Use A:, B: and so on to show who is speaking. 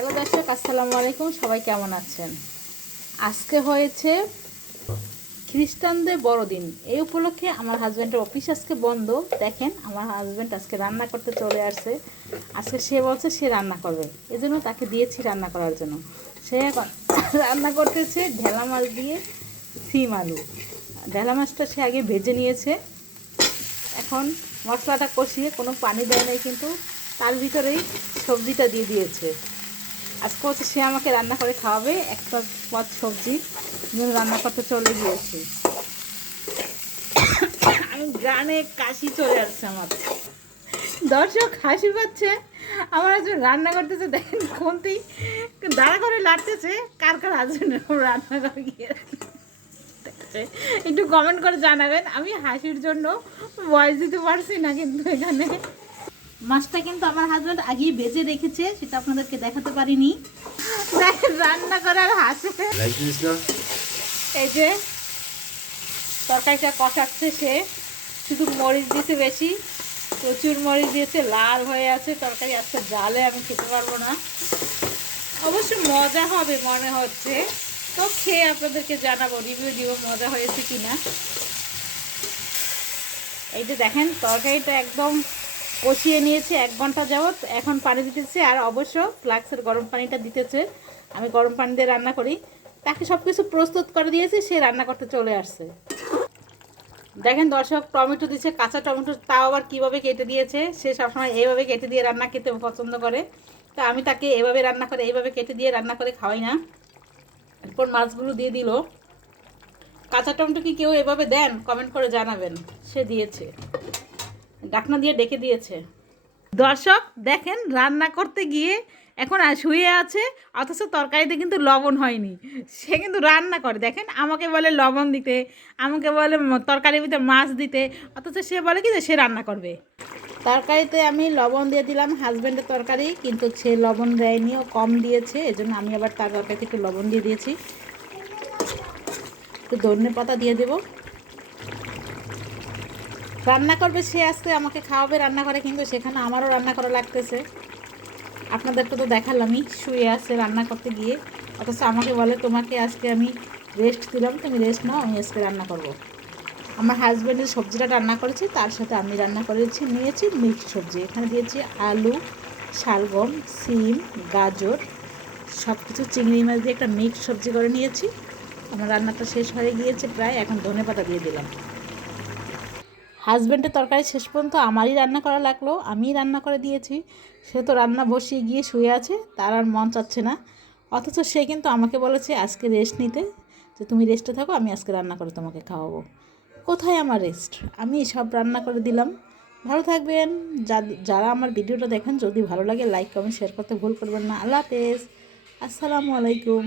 A: Hello দর্শক, আসসালামু আলাইকুম। সবাই কেমন আছেন? আজকে হয়েছে খ্রিস্টানদের বড়দিন। এই উপলক্ষে আমার হাজব্যান্ডের অফিস আজকে বন্ধ। দেখেন, আমার হাজব্যান্ড আজকে রান্না করতে চলে আসছে। আজকে সে বলছে সে রান্না করবে। এজন্য তাকে দিয়েছি রান্না করার জন্য। সে এখন রান্না করতেছে ঢেলা মাছ দিয়ে সিম আলু। ঢেলা মাছটা সে আগে ভেজে নিয়েছে। এখন মশলাটা কষিয়ে কোনো পানি দেয় নাই, কিন্তু তার ভিতরেই সবজিটা দিয়ে দিয়েছে। আজকে হচ্ছে সে আমাকে রান্না করে খাওয়াবে একটা পদ সবজি। রান্না করতে চলে গিয়েছে। আমি গানে কাশি চলে আসছে আমার। দর্শক হাসি পাচ্ছে। আমার হাজবেন্ড রান্না করতেছে দেখেন কোনটি দাঁড়া করে লাড়তেছে কার কার হাজবেন্ড রান্না করে গিয়ে। একটু কমেন্ট করে জানাবেন আমি হাসির জন্য ভয়েস দিতে পারছি না কিন্তু এখানে। মাছটা কিন্তু আমার হাজব্যান্ড আগেই বেজে রেখেছে সেটা আপনাদেরকে দেখাতে পারিনি। রান্না করার হাসে এই যে তরকারিটা কষাচ্ছে সে। শুধু মরিচ দিয়েছে বেশি প্রচুর মরিচ দিয়েছে লাল হয়ে আছে তরকারি আজকে জালে আমি খেতে পারব না। অবশ্য মজা হবে মনে হচ্ছে। তো খেয়ে আপনাদেরকে জানাব রিভিউ দিব মজা হয়েছে কি না এই যে দেখেন তরকারিটা একদম কষিয়ে নিয়েছে এক ঘণ্টা যাবত এখন পানি দিতেছে আর অবশ্য ফ্লাক্সের গরম পানিটা দিতেছে। আমি গরম পানি দিয়ে রান্না করি। তাকে সব কিছু প্রস্তুত করে দিয়েছি, সে রান্না করতে চলে আসছে। দেখেন দর্শক, টমেটো দিচ্ছে কাঁচা টমেটো তাও আবার কীভাবে কেটে দিয়েছে? সে সবসময় এইভাবে কেটে দিয়ে রান্না খেতে পছন্দ করে। তো আমি তাকে এভাবে রান্না করে, এইভাবে কেটে দিয়ে রান্না করে খাওয়াই না। এরপর মাছগুলো দিয়ে দিল। কাঁচা টমেটো কি কেউ এভাবে দেন? কমেন্ট করে জানাবেন। সে দিয়েছে। ডাকনা দিয়ে ডেকে দিয়েছে। দর্শক, দেখেন, রান্না করতে গিয়ে এখন শুয়ে আছে, অথচ তরকারিতে কিন্তু লবণ হয়নি। সে কিন্তু রান্না করে। দেখেন, আমাকে বলে লবণ দিতে, আমাকে বলে তরকারির ভিতরে মাছ দিতে, অথচ সে বলে কি যে সে রান্না করবে। তরকারিতে আমি লবণ দিয়ে দিলাম হাজব্যান্ডের তরকারি, কিন্তু সে লবণ দেয়নি, ও কম দিয়েছে, এজন্য আমি আবার তার তরকারিতে একটু লবণ দিয়ে দিয়েছি। একটু ধনে পাতা দিয়ে দেবো। রান্না করবে সে আজকে আমাকে খাওয়াবে রান্না করে কিন্তু সেখানে আমারও রান্না করা লাগতেছে। আপনাদেরকে তো দেখালামই, শুয়ে আছে রান্না করতে গিয়ে। অথচ আমাকে বলে, তোমাকে আজকে আমি রেস্ট দিলাম, তুমি রেস্ট নাও, আমি আজকে রান্না করব। আমার হাজব্যান্ডের সবজিটা রান্না করেছি, তার সাথে আমি রান্না করেছি, নিয়েছি মিক্সড সবজি। এখানে দিয়েছি আলু, শালগম, সিম, গাজর সব কিছু চিংড়ি মাছ দিয়ে একটা মিক্সড সবজি করে নিয়েছি। আমার রান্নাটা শেষ হয়ে গিয়েছে প্রায়, এখন ধনে পাতা দিয়ে দিলাম। হাজব্যান্ডের তরকারি শেষ পর্যন্ত আমারই রান্না করা লাগল, আমিই রান্না করে দিয়েছি। সে তো রান্না বসিয়ে গিয়ে শুয়ে আছে, তার আর মন চাচ্ছে না। অথচ সে কিন্তু আমাকে বলেছে আজকে রেস্ট নিতে, যে তুমি রেস্টে থাকো, আমি আজকে রান্না করে তোমাকে খাওয়াবো। কোথায় আমার রেস্ট আমি সব রান্না করে দিলাম। ভালো থাকবেন। যারা আমার ভিডিওটা দেখেন, যদি ভালো লাগে লাইক কমেন্ট শেয়ার করতে ভুল করবেন না। আল্লাহ হাফেজ। আসসালামু আলাইকুম।